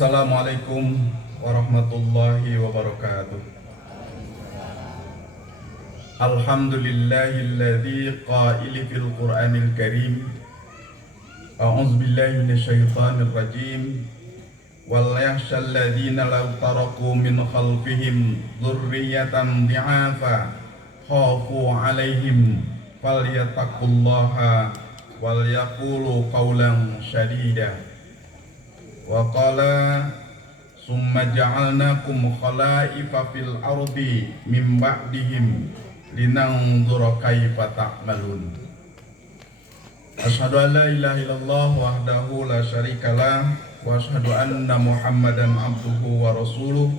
Assalamualaikum warahmatullahi wabarakatuh. Alhamdulillahilladzi qaili fil Qur'anil Karim. A'udzu billahi minasyaitonir rajim. Wal yakhshal ladzina law taraku min khalfihim dzurriyyatan dhi'afa khafu 'alaihim falyattaqullaha wal yaqulu qawlan shadida. Wa qala summa ja'alnakum khalaifa fil ardi min ba'dihim linanzura kaifa ta'malun. Asyhadu an la ilaha illallah wahdahu la syarikalah wa asyhadu anna Muhammadan abduhu wa rasuluh.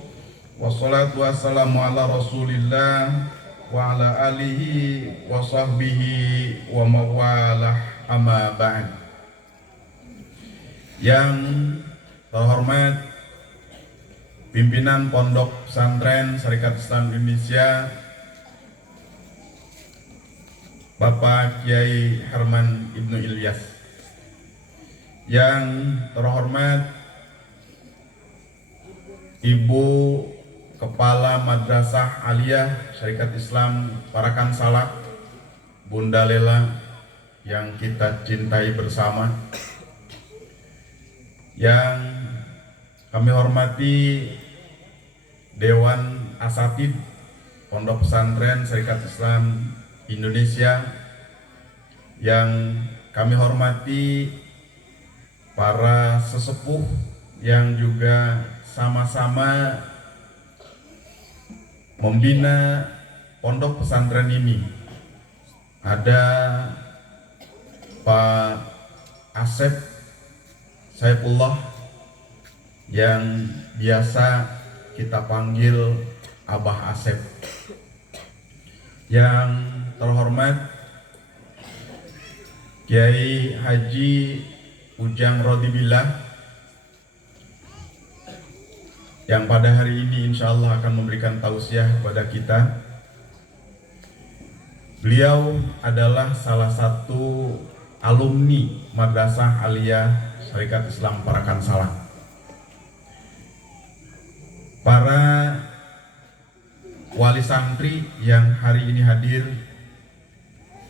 Wassalatu wassalamu ala Rasulillah wa ala alihi wa sahbihi wa mawalah, amma ba'd. Yang terhormat pimpinan Pondok Pesantren Syarikat Islam Indonesia Bapak Kiai Herman Ibnu Ilyas, yang terhormat Ibu Kepala Madrasah Aliyah Syarikat Islam Parakan Salak, Bunda Lela yang kita cintai bersama, yang kami hormati Dewan Asatid Pondok Pesantren Syarikat Islam Indonesia, yang kami hormati para sesepuh yang juga sama-sama membina pondok pesantren ini. Ada Pak Asep Saifullah yang biasa kita panggil Abah Asep, yang terhormat Kiai Haji Ujang Rodibillah, yang pada hari ini insya Allah akan memberikan tausiah kepada kita. Beliau adalah salah satu alumni Madrasah Aliyah Syarikat Islam Parakan Salak. Para wali santri yang hari ini hadir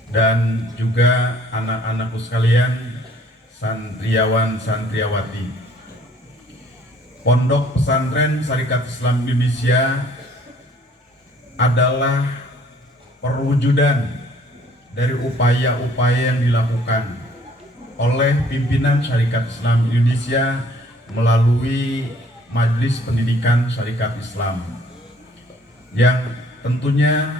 dan juga anak-anakku sekalian, santriawan santriawati. Pondok Pesantren Syarikat Islam Indonesia adalah perwujudan dari upaya-upaya yang dilakukan oleh pimpinan Syarikat Islam Indonesia melalui Majelis Pendidikan Syarikat Islam, yang tentunya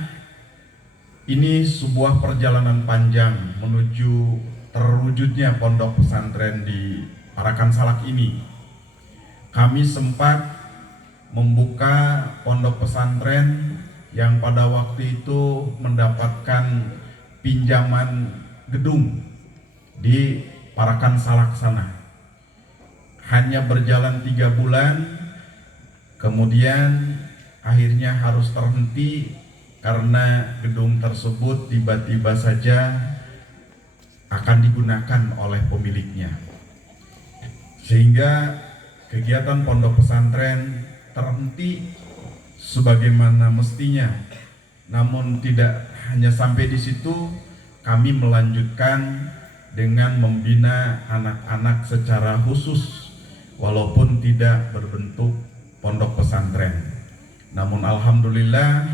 ini sebuah perjalanan panjang menuju terwujudnya pondok pesantren di Parakan Salak ini. Kami sempat membuka pondok pesantren yang pada waktu itu mendapatkan pinjaman gedung di Parakan Salak sana. Hanya berjalan 3 bulan, kemudian akhirnya harus terhenti karena gedung tersebut tiba-tiba saja akan digunakan oleh pemiliknya, sehingga kegiatan pondok pesantren terhenti sebagaimana mestinya. Namun tidak hanya sampai di situ, kami melanjutkan dengan membina anak-anak secara khusus walaupun tidak berbentuk pondok pesantren. Namun alhamdulillah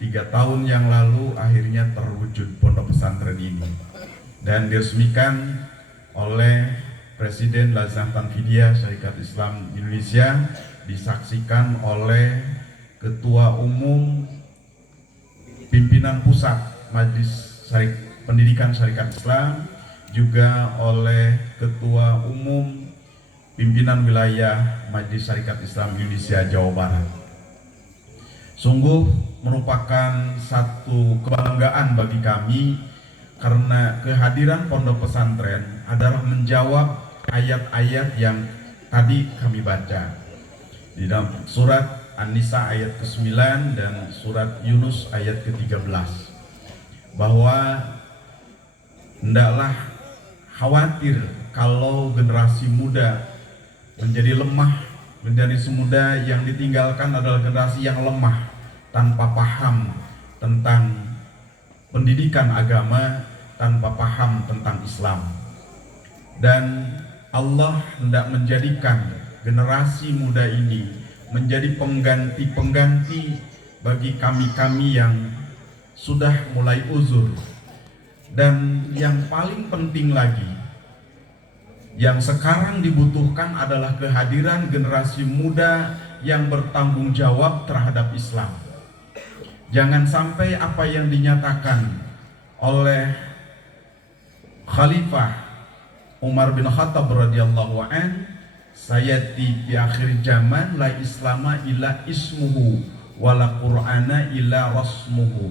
3 tahun yang lalu akhirnya terwujud pondok pesantren ini dan diresmikan oleh Presiden Lajnah Tanfidiyah Syarikat Islam Indonesia, disaksikan oleh Ketua Umum Pimpinan Pusat Majelis Pendidikan Syarikat Islam, juga oleh Ketua Umum Pimpinan Wilayah Majelis Syarikat Islam Indonesia Jawa Barat. Sungguh merupakan satu kebanggaan bagi kami karena kehadiran pondok pesantren adalah menjawab ayat-ayat yang tadi kami baca di dalam surat An-Nisa ayat ke-9 dan surat Yunus ayat ke-13, bahwa hendaklah khawatir kalau generasi muda menjadi lemah Generasi muda yang ditinggalkan adalah generasi yang lemah, tanpa paham tentang pendidikan agama, tanpa paham tentang Islam. Dan Allah hendak menjadikan generasi muda ini menjadi pengganti-pengganti bagi kami-kami yang sudah mulai uzur. Dan yang paling penting lagi, yang sekarang dibutuhkan adalah kehadiran generasi muda yang bertanggung jawab terhadap Islam. Jangan sampai apa yang dinyatakan oleh Khalifah Umar bin Khattab radhiyallahu an, sayati di akhir zaman la islama illa ismuhu wala qur'ana illa rasmuhu,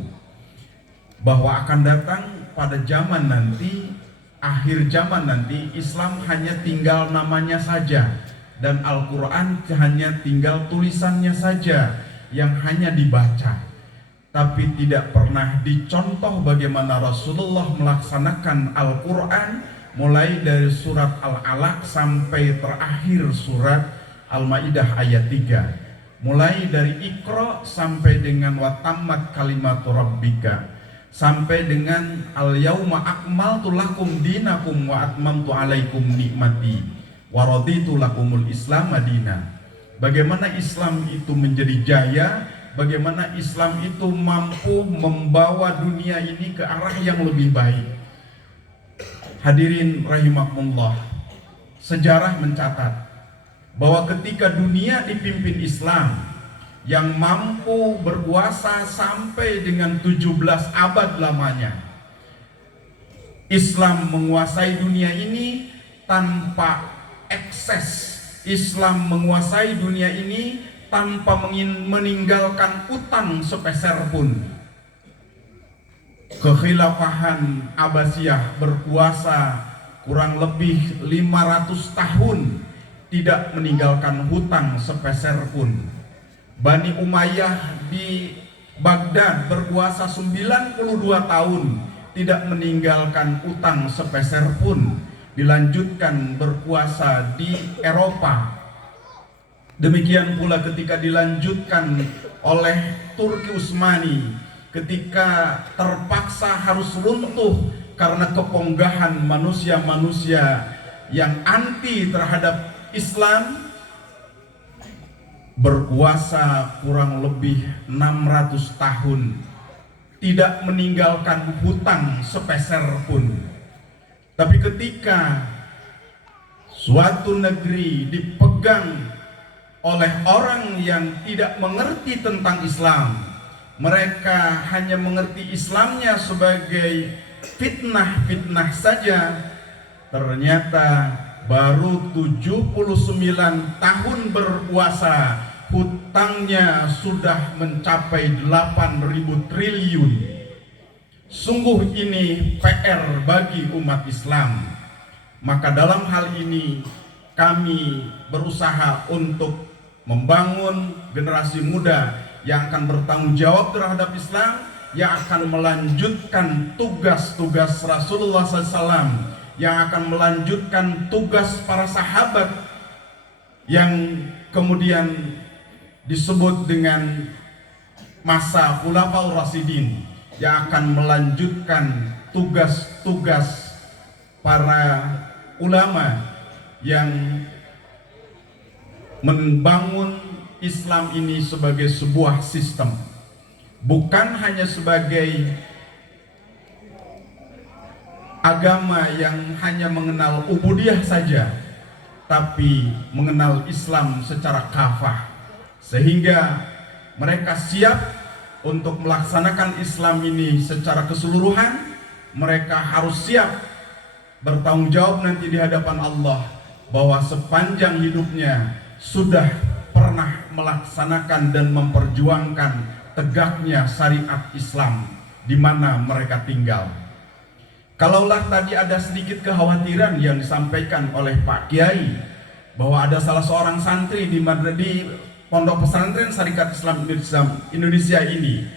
bahwa akan datang pada zaman nanti, akhir zaman nanti, Islam hanya tinggal namanya saja dan Al-Quran hanya tinggal tulisannya saja yang hanya dibaca, tapi tidak pernah dicontoh bagaimana Rasulullah melaksanakan Al-Quran mulai dari surat Al-Alaq sampai terakhir surat Al-Maidah ayat 3, mulai dari Iqra sampai dengan watammat kalimatu rabbika, sampai dengan al-yauma akmaltu lakum dinakum wa atmamtu alaikum nikmati wa raditu lakumul islam madina. Bagaimana Islam itu menjadi jaya, bagaimana Islam itu mampu membawa dunia ini ke arah yang lebih baik. Hadirin rahimakumullah, sejarah mencatat bahwa ketika dunia dipimpin Islam yang mampu berkuasa sampai dengan 17 abad lamanya, Islam menguasai dunia ini tanpa ekses. Islam menguasai dunia ini tanpa meninggalkan utang sepeser pun. Kekhilafahan Abbasiyah berkuasa kurang lebih 500 tahun, tidak meninggalkan hutang sepeser pun. Bani Umayyah di Baghdad berkuasa 92 tahun, tidak meninggalkan utang sepeser pun. Dilanjutkan berkuasa di Eropa. Demikian pula ketika dilanjutkan oleh Turki Utsmani, ketika terpaksa harus runtuh karena keponggahan manusia-manusia yang anti terhadap Islam, berkuasa kurang lebih 600 tahun, tidak meninggalkan hutang sepeser pun. Tapi ketika suatu negeri dipegang oleh orang yang tidak mengerti tentang Islam, mereka hanya mengerti Islamnya sebagai fitnah-fitnah saja, ternyata baru 79 tahun berkuasa, hutangnya sudah mencapai 8.000 triliun. Sungguh ini PR bagi umat Islam. Maka dalam hal ini kami berusaha untuk membangun generasi muda yang akan bertanggung jawab terhadap Islam, yang akan melanjutkan tugas-tugas Rasulullah SAW, yang akan melanjutkan tugas para sahabat yang kemudian disebut dengan masa Khulafaur Rasyidin, yang akan melanjutkan tugas-tugas para ulama yang membangun Islam ini sebagai sebuah sistem, bukan hanya sebagai agama yang hanya mengenal ubudiyah saja, tapi mengenal Islam secara kafah, sehingga mereka siap untuk melaksanakan Islam ini secara keseluruhan. Mereka harus siap bertanggung jawab nanti di hadapan Allah bahwa sepanjang hidupnya sudah pernah melaksanakan dan memperjuangkan tegaknya syariat Islam di mana mereka tinggal. Kalaulah tadi ada sedikit kekhawatiran yang disampaikan oleh Pak Kiai bahwa ada salah seorang santri di Pondok Pesantren Syarikat Islam Indonesia ini,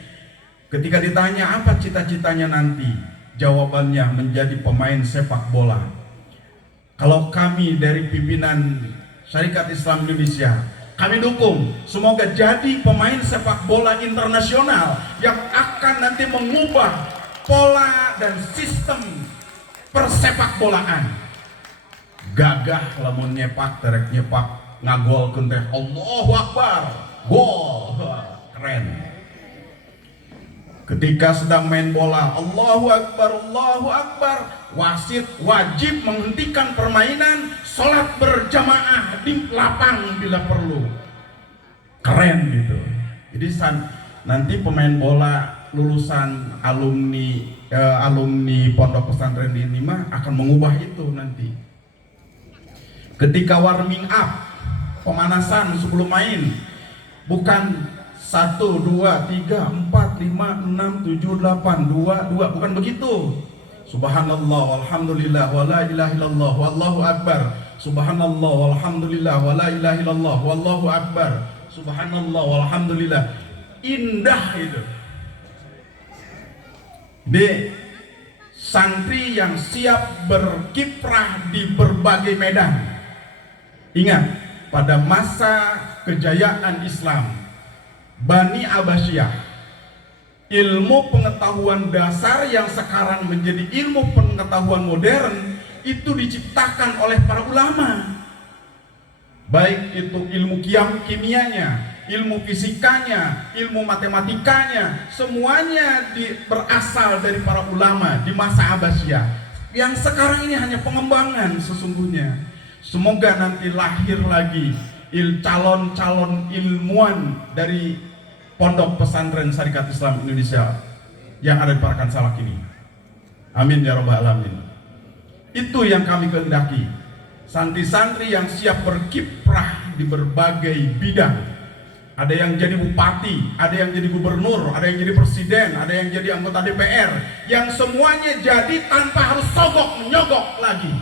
ketika ditanya apa cita-citanya nanti, jawabannya menjadi pemain sepak bola. Kalau kami dari pimpinan Syarikat Islam Indonesia Kami dukung, semoga jadi pemain sepak bola internasional yang akan nanti mengubah pola dan sistem persepak bolaan. Gagah lamun nyepak, terek nyepak, ngagol teh Allahu Akbar, gol, keren. Ketika sedang main bola, Allahu Akbar, wasit wajib menghentikan permainan, sholat berjamaah di lapang bila perlu. Keren gitu. Jadi nanti pemain bola lulusan alumni pondok pesantren ini mah akan mengubah itu nanti. Ketika warming up, pemanasan sebelum main, bukan 1, 2, 3, 4, 5, 6, 7, 8, 2, bukan begitu. Subhanallah walhamdulillah wa la ilaha illallah wallahu akbar. Subhanallah walhamdulillah wa la ilaha illallah wallahu akbar. Subhanallah walhamdulillah. Indah itu. D. Santri yang siap berkiprah di berbagai medan. Ingat, pada masa kejayaan Islam, Bani Abbasiyah, ilmu pengetahuan dasar yang sekarang menjadi ilmu pengetahuan modern itu diciptakan oleh para ulama. Baik itu ilmu kimianya, ilmu fisikanya, ilmu matematikanya, semuanya berasal dari para ulama di masa Abbasiyah. Yang sekarang ini hanya pengembangan sesungguhnya. Semoga nanti lahir lagi calon-calon ilmuwan dari Pondok Pesantren Syarikat Islam Indonesia yang ada di Parakan Salak ini. Amin ya rabbal alamin. Itu yang kami kehendaki. Santri-santri yang siap berkiprah di berbagai bidang. Ada yang jadi bupati, ada yang jadi gubernur, ada yang jadi presiden, ada yang jadi anggota DPR, yang semuanya jadi tanpa harus sogok menyogok lagi.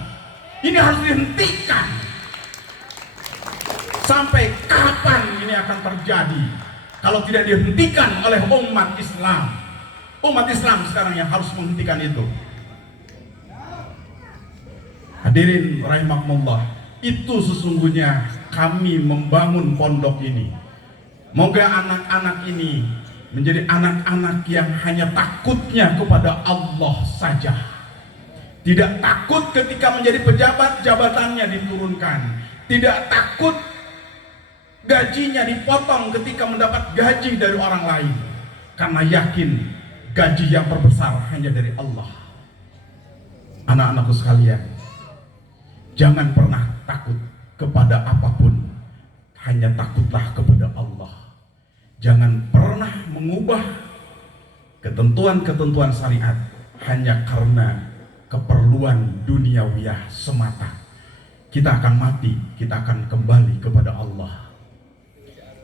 Ini harus dihentikan. Sampai kapan ini akan terjadi? Kalau tidak dihentikan oleh umat Islam. Umat Islam sekarang yang harus menghentikan itu. Hadirin rahimakumullah, itu sesungguhnya kami membangun pondok ini. Moga anak-anak ini menjadi anak-anak yang hanya takutnya kepada Allah saja. Tidak takut ketika menjadi pejabat, jabatannya diturunkan. Tidak takut gajinya dipotong ketika mendapat gaji dari orang lain, karena yakin gaji yang terbesar hanya dari Allah. Anak-anakku sekalian, jangan pernah takut kepada apapun, hanya takutlah kepada Allah. Jangan pernah mengubah ketentuan-ketentuan syariat hanya karena keperluan duniawiyah semata. Kita akan mati, kita akan kembali kepada Allah.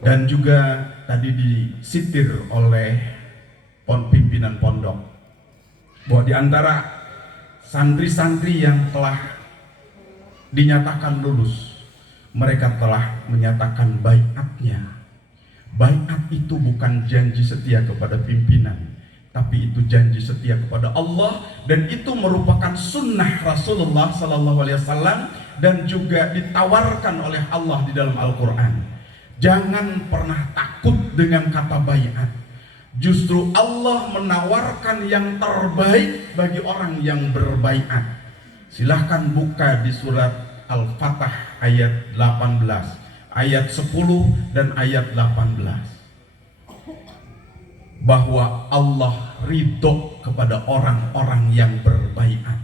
Dan juga tadi disitir oleh pimpinan pondok bahwa di antara santri-santri yang telah dinyatakan lulus, mereka telah menyatakan baiatnya. Baiat itu bukan janji setia kepada pimpinan, tapi itu janji setia kepada Allah, dan itu merupakan sunnah Rasulullah SAW dan juga ditawarkan oleh Allah di dalam Al-Quran. Jangan pernah takut dengan kata baiat. Justru Allah menawarkan yang terbaik bagi orang yang berbaiat. Silahkan buka di surat Al-Fatah ayat 18, ayat 10 dan ayat 18. Bahwa Allah ridho kepada orang-orang yang berbaiat.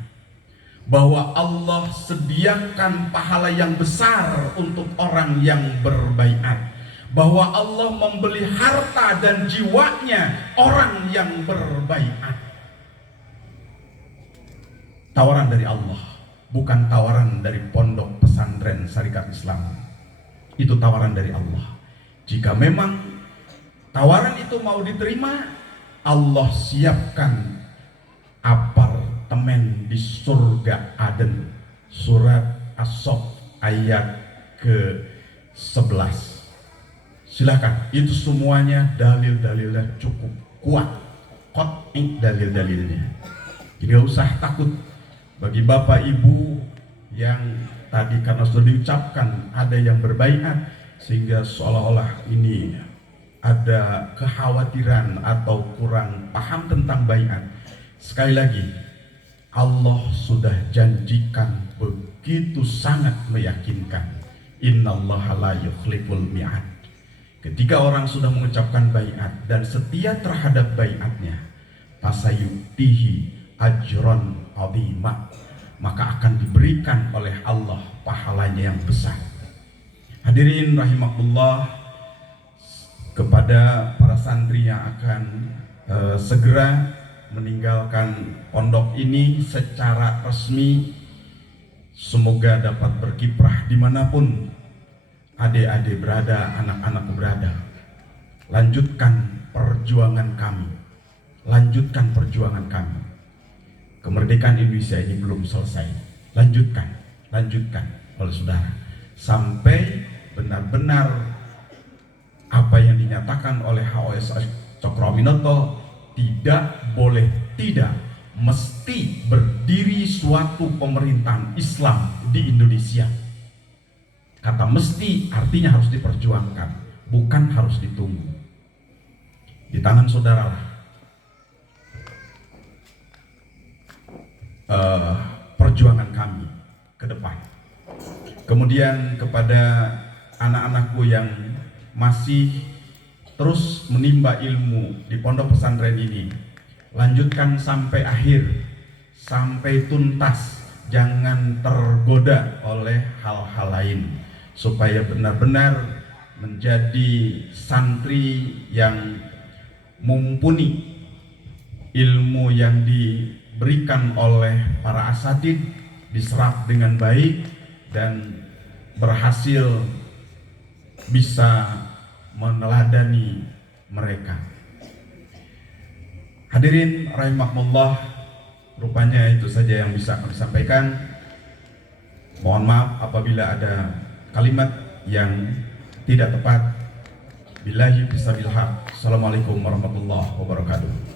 Bahwa Allah sediakan pahala yang besar untuk orang yang berbaiat. Bahwa Allah membeli harta dan jiwanya orang yang berbaiat. Tawaran dari Allah, bukan tawaran dari Pondok Pesantren Syarikat Islam. Itu tawaran dari Allah. Jika memang tawaran itu mau diterima, Allah siapkan apartemen di surga Aden. Surat As-Saff ayat ke-11. Silakan, itu semuanya dalil-dalilnya cukup kuat. Qat'i dalil-dalilnya. Jadi gak usah takut. Bagi bapak ibu yang tadi karena sudah diucapkan ada yang berbaiat, sehingga seolah-olah ini ada kekhawatiran atau kurang paham tentang baiat. Sekali lagi, Allah sudah janjikan begitu sangat meyakinkan, innallaha la yukhliful mi'ad. Ketika orang sudah mengucapkan baiat dan setia terhadap baiatnya, fasayutihi ajron azima, maka akan diberikan oleh Allah pahalanya yang besar. Hadirin rahimakumullah, kepada para santri yang akan segera meninggalkan pondok ini secara resmi, semoga dapat berkiprah dimanapun adik-adik berada, anak-anak berada. Lanjutkan perjuangan kami, lanjutkan perjuangan kami. Kemerdekaan Indonesia ini belum selesai. Lanjutkan oleh saudara, sampai benar-benar apa yang dinyatakan oleh HOS Cokroaminoto, tidak boleh tidak, mesti berdiri suatu pemerintahan Islam di Indonesia. Kata mesti artinya harus diperjuangkan, bukan harus ditunggu. Di tangan saudara lah perjuangan kami ke depan. Kemudian kepada anak-anakku yang masih terus menimba ilmu di pondok pesantren ini, lanjutkan sampai akhir, sampai tuntas, jangan tergoda oleh hal-hal lain, supaya benar-benar menjadi santri yang mumpuni ilmu yang diberikan oleh para asatid, diserap dengan baik dan berhasil bisa meneladani mereka. Hadirin rahimakumullah, rupanya itu saja yang bisa kami sampaikan. Mohon maaf apabila ada kalimat yang tidak tepat. Billahi bisabil haq. Assalamualaikum warahmatullahi wabarakatuh.